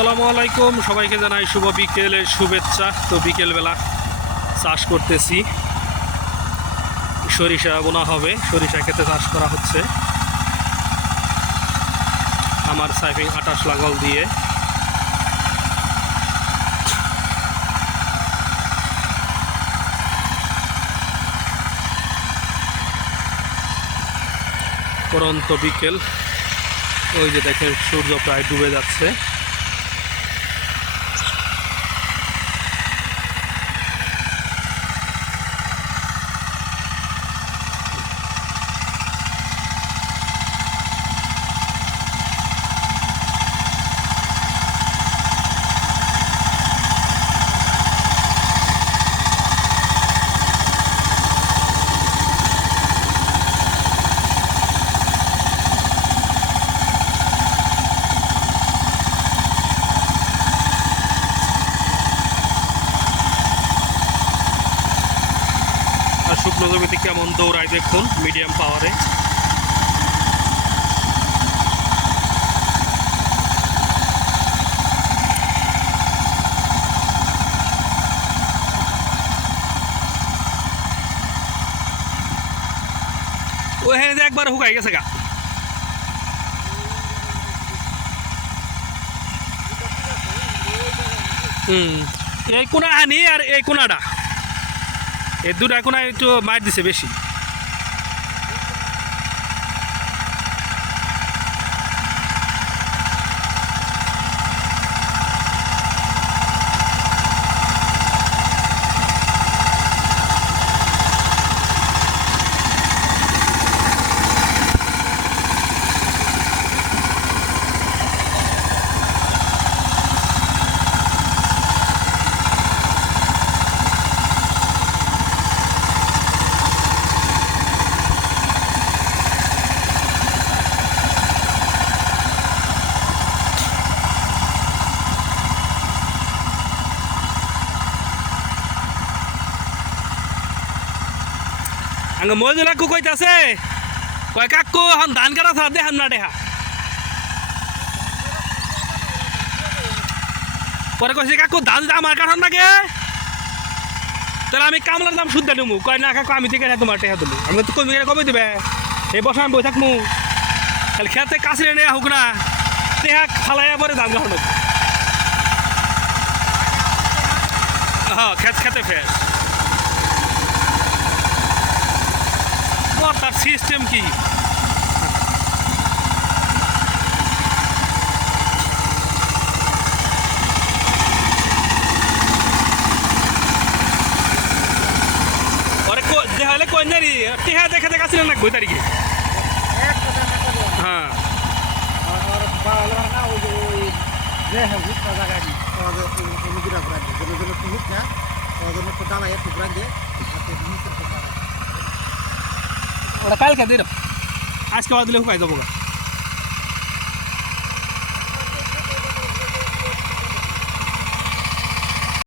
আসসালামু আলাইকুম। সবাইকে জানাই শুভ বিকেলের শুভেচ্ছা। তো বিকেলবেলা চাষ করতেছি। সরিষা বোনা হবে। সরিষা খেতে চাষ করা হচ্ছে। আমার সাইফিং আটাশ লাঙ্গল দিয়ে। পরন্ত বিকেল। ওই যে দেখেন, সূর্য প্রায় ডুবে যাচ্ছে। শুকনো জমিতে কেমন দৌড়ায় দেখুন মিডিয়াম পাওয়ারে। ও হ্যাঁ একবার হুকাই গেছে গা। হুম, এই কোনা আনি আর এই কোনাটা এই দুধ এখন একটু মার দিছে বেশি। আঙ্গ মজুর কাকু কইতাছে কয় কাকু হন ধান কাটা ছাড়া দেখান না দেখা পরে কইছে কাকু, ধান আমার কাঠান লাগে তাহলে আমি কামলার দাম শুদ্ধ দেবো কয়, না, কাকু, আমি থেকে তোমার টেকা দেবো আমি তো কমে গেলে কমে দেবে। এই বসে আমি বই থাকব তাহলে খেতে কাছে নেওয়া হোক না? টেহা ফালাইয়া পরে ধান কাঠানো হ্যাঁ খেত, খেতে ফের তার সিস্টেম কি ওরে কো দেখালে কই নারি টিহা দেখে দেখা ছিল না বই তারিখে হ্যাঁ थोडा काल का दे रहा। आज केव्हा दिले काय